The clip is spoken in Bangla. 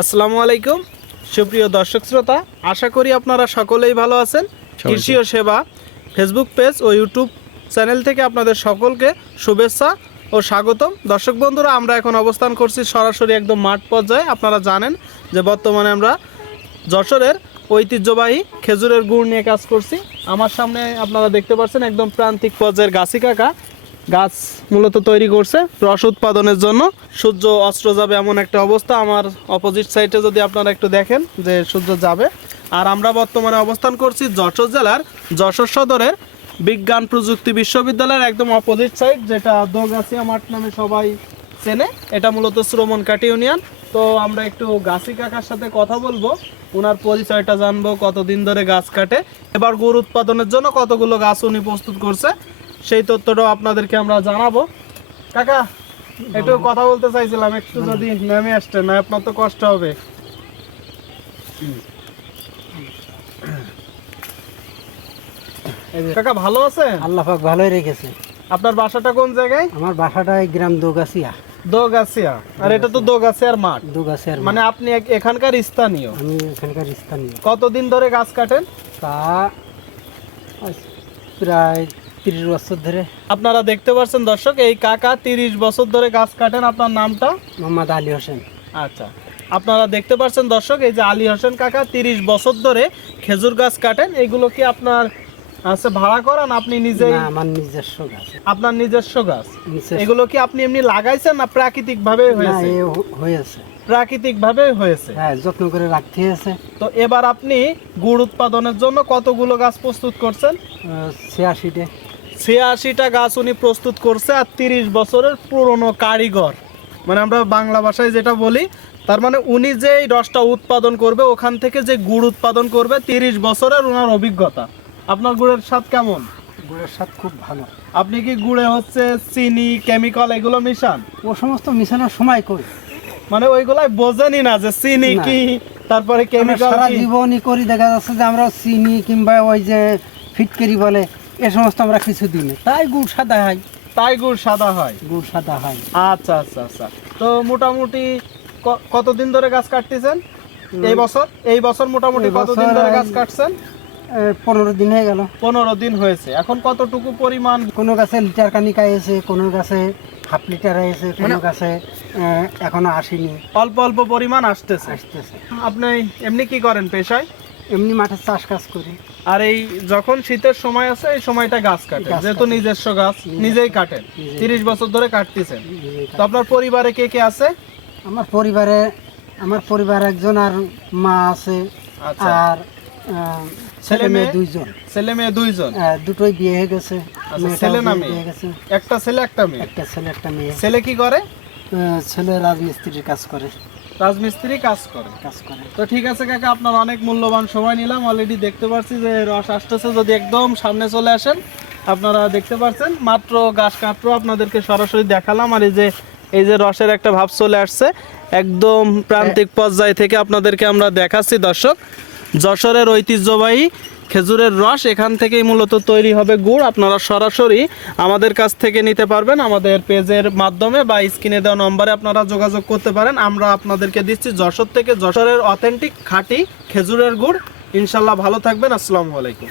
আসসালামু আলাইকুম। সুপ্রিয় দর্শক শ্রোতা আশা করি আপনারা সকলেই ভালো আছেন। কৃষি ও সেবা ফেসবুক পেজ ও ইউটিউব চ্যানেল থেকে আপনাদের সকলকে শুভেচ্ছা ও স্বাগতম। দর্শক বন্ধুরা আমরা এখন অবস্থান করছি সরাসরি একদম মাঠ পর্যায়ে। আপনারা জানেন যে বর্তমানে আমরা যশোরের ঐতিহ্যবাহী খেজুরের গুড় নিয়ে কাজ করছি। আমার সামনে আপনারা দেখতে পাচ্ছেন একদম প্রান্তিক পর্যায়ের গাছি কাকা। গাছ মূলত তৈরি করছে। রস উৎপাদনের জন্য। সূর্য অস্ত্র যাবে এমন একটা অবস্থা। আমার অপোজিট সাইডে যদি আপনারা একটু দেখেন যে সূর্য যাবে। আর আমরা বর্তমানে অবস্থান করছি যশোর জেলার যশোর সদরের বিজ্ঞান প্রযুক্তি বিশ্ববিদ্যালয়ের একদম অপোজিট সাইড যেটা দোগাছিয়া মাঠ নামে সবাই চেনে। এটা মূলত শ্রমণ কাটি ইউনিয়ন। তো আমরা একটু গাছি কাকার সাথে কথা বলব। ওনার পরিচয়টা জানব কতদিন ধরে গাছ কাটে। এবার গুড় উৎপাদনের জন্য কতগুলো গাছ উনি প্রস্তুত করছে। সেই তথ্যটাও আপনাদেরকে আমরা জানাব। কাকা একটু কথা বলতে চাইছিলাম একটু যদি নেমে আসতেন না আপনার তো কষ্ট হবে। কাকা ভালো আছেন? আল্লাহ পাক ভালোই রেখেছে। আপনার বাসাটা কোন জায়গায়? আমার বাসাটা গ্রাম দোগাছিয়া। দোগাছিয়া। আর এটা তো দোগাছিয়ার মাঠ। দোগাছিয়ার মানে আপনি এখানকার স্থানীয়। আমি এখানকার স্থানীয়। কতদিন ধরে গাছ কাটেন? তা প্রায় তিরিশ বছর ধরে। আপনারা দেখতে পাচ্ছেন দর্শক এই কাকা তিরিশ বছর ধরে গাছ কাটেন। আপনার নামটা? মোহাম্মদ আলী হোসেন। আচ্ছা। আপনারা দেখতে পাচ্ছেন দর্শক এই যে আলী হোসেন কাকা তিরিশ বছর ধরে খেজুর গাছ কাটেন। এগুলো কি আপনার আছে ভাড়া করান? আপনি নিজেই না আমার নিজস্ব গাছ। আপনার নিজস্ব গাছ? এগুলো কি আপনি এমনি লাগাইছেন না প্রাকৃতিক ভাবে হয়েছে? হয়েছে। প্রাকৃতিক ভাবে হয়েছে। হ্যাঁ যত্ন করে রাখতে হয়েছে। তো এবার আপনি গুড় উৎপাদনের জন্য কতগুলো গাছ প্রস্তুত করছেন? ছিয়াশিটে। ছিয়াশিটা গাছ উনি প্রস্তুত করছে আর তিরিশ বছরের পুরনো কারিগর। মানে আমরা বাংলা ভাষায় যেটা বলি তার মানে উনি যে এই রসটা উৎপাদন করবে ওখান থেকে যে গুড় উৎপাদন করবে তিরিশ বছরের ওনার অভিজ্ঞতা। আপনার গুড়ের স্বাদ কেমন? গুড়ের স্বাদ খুব ভালো। আপনি কি গুড়ে হচ্ছে চিনি কেমিক্যাল এগুলো মিশান? ও সমস্ত মিশানোর সময় করি। মানে ওইগুলাই বোঝেনি না যে চিনি কি তারপরে কেমিক্যাল সারা জীবনই করি দেখা যাচ্ছে যে আমরা চিনি কিংবা ওই যে ফিটকারি বলে এ সমস্ত আমরা কিছু দিই না। তাই গুড় সাদা হয়। তাই গুড় সাদা হয়। গুড় সাদা হয়। আচ্ছা আচ্ছা আচ্ছা। তো মোটামুটি কতদিন ধরে গাছ কাটতেছেন? এই বছর? এই বছর মোটামুটি কতদিন ধরে গাছ কাটছেন? পনেরো দিন হয়ে গেল। পনেরো দিন হয়েছে। এখন কতটুকু পরিমাণ? কোনো গাছে লিটার কানিকা এসে কোনো গাছে হাফ লিটার এসে কোনো মানে- গাছে এখনও আসেনি। অল্প অল্প পরিমাণ আসতেছে। আসতেছে। আপনি এমনি কি করেন পেশায়? এমনি মাঠে চাষ কাজ করি। আর এই যখন শীতের সময় আছে এই সময়টা গাছ কাটে। যেহেতু নিজস্ব গাছ নিজেই কাটেন তিরিশ বছর ধরে কাটতেছেন। তো আপনার পরিবারে কে কে আছে? আমার পরিবারে আমার পরিবার একজন আর মা আছে আচ্ছা। আর ছেলে মেয়ে? দুইজন। ছেলে মেয়ে দুইজন? আহ, দুটোই বিয়ে হয়ে গেছে। আচ্ছা, ছেলে না মেয়ে? হয়ে গেছে। একটা ছেলে একটা মেয়ে? একটা ছেলে একটা মেয়ে। ছেলে কি করে? ছেলে রাজমিস্ত্রির কাজ করে। রাজমিস্ত্রি কাজ করে। কাজ করে। তো ঠিক আছে কাকা আপনার অনেক মূল্যবান সময় নিলাম। অলরেডি দেখতে পাচ্ছি যে রস আসতেছে যদি একদম সামনে চলে আসেন আপনারা দেখতে পাচ্ছেন মাত্র গাছ কাটরো আপনাদেরকে সরাসরি দেখালাম। আর এই যে এই যে রসের একটা ভাব চলে আসছে একদম প্রান্তিক পর্যায় থেকে আপনাদেরকে আমরা দেখাচ্ছি দর্শক। যশোরের ঐতিহ্যবাহী খেজুরের রস এখান থেকেই মূলত তৈরি হবে গুড়। আপনারা সরাসরি আমাদের কাছ থেকে নিতে পারবেন আমাদের পেজের মাধ্যমে বা স্ক্রিনে দেওয়া নম্বরে আপনারা যোগাযোগ করতে পারেন। আমরা আপনাদেরকে দিচ্ছি যশোর থেকে যশোরের অথেন্টিক খাঁটি খেজুরের গুড়। ইনশাল্লাহ ভালো থাকবেন। আসসালামু আলাইকুম।